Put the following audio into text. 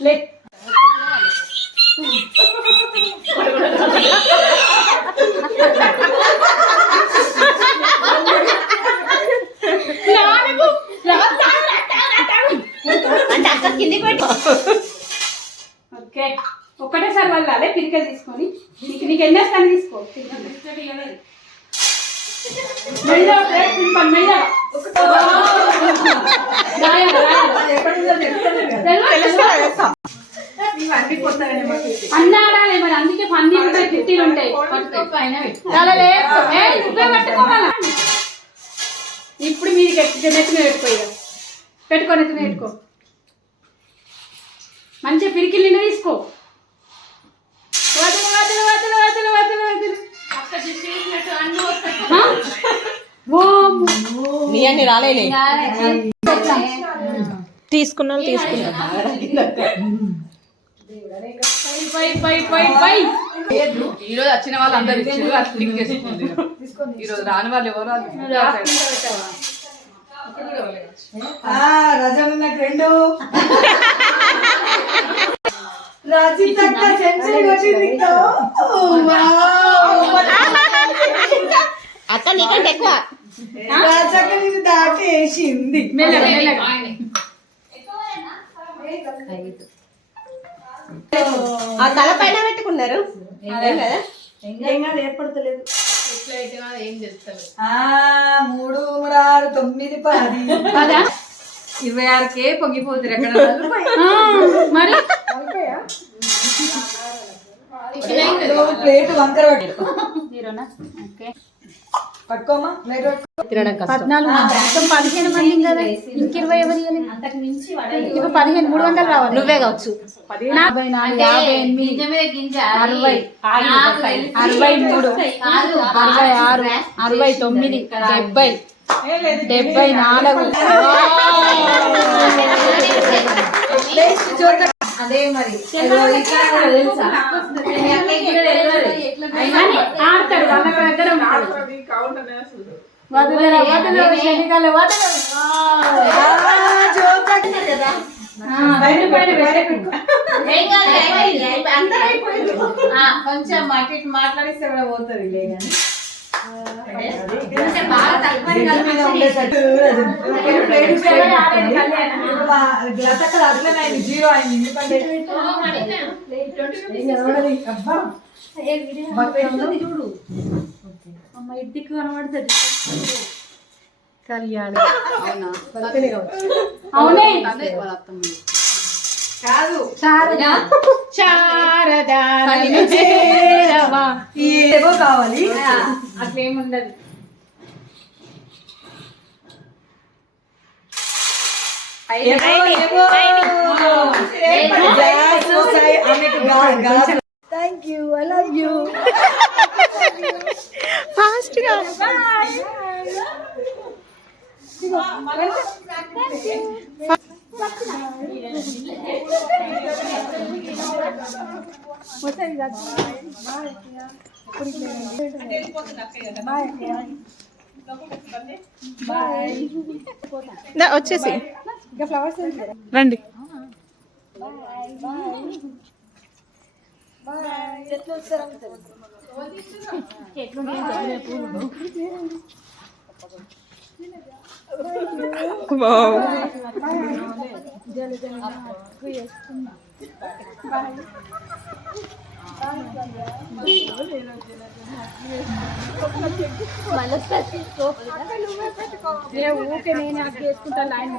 లే. అంటే అక్క కిందికి పెట్టు ఓకే. ఒక్కటేసారి వెళ్ళాలి పిరికలు తీసుకొని. నీకు నీకు ఎన్ని వస్తాను తీసుకో. మెల్లగా అన్నీ ఆడాలి మరి అందుకే పన్నీ ఉంటాయి. కిట్టీలు ఉంటాయి ఇప్పుడు మీరు నెత్తి మీద పెట్టుకో ఇక. పెట్టుకో మంచిగా పిరికిల్ నిండా తీసుకో. వదలు వదలు వదలు వదలు వదలు వదలు. అన్ని రాలేలే. తీసుకున్నాం తీసుకున్నాం పై పై పై పై. ఈ రోజు వచ్చిన వాళ్ళు అందరు ఇచ్చారు అది క్లిక్ చేసుకోండి ఈ రోజు రాని వాళ్ళు ఎవరు రజన్న ఫ్రెండ్ రాజీ తక్క సెంచరీ అక్క నీకంటే ఎక్కువ. రాజక్క నేను మెల్లగా. మెల్లగా ఆ తల పైన పెట్టుకున్నారు? ఏర్పడతలేదు. ఏం చేస్తారు ఆ మూడు మూడు ఆరు తొమ్మిది పది. కదా ఇరవై ఆరుకే ఎక్కడ? మరి? మూడు ప్లేట్ వంకర ఓకే. పట్టుకోమా ప్లేట్ పట్టుకో తినడం కష్టం. పద్నాలుగు మంది. మొత్తం పదిహేను మంది కదా ఇంక ఇరవై ఎవరు ఇవ్వాలి? ఇప్పుడు పదిహేను మూడు వందలు రావాలి. నువ్వే కావచ్చు. యాభై నాలుగు యాభై ఎనిమిది అరవై అరవై మూడు అరవై ఆరు అరవై తొమ్మిది డెబ్బై. డెబ్బై నాలుగు. అదే మరి. కొంచెం మాట ఇటు మాట్లాడిస్తే కూడా పోతుంది లేదని లతక్క అట్లనే అయింది జీరో అయింది ఎందుకంటే అబ్బా. అమ్మ ఇంటికి కనబడుతుంది కళ్యాణ్. అవునే? కాదు. శారదా. శారదా నన్ను చేరవా. ఏవో కావాలి. అట్లేముండదు. ఏవో, ఏవో. Thank you I love you ఫాస్ట్గా వచ్చేసి. రండి. వావ్. ఊకే నేను అక్కడ వేసుకుంటా లైన్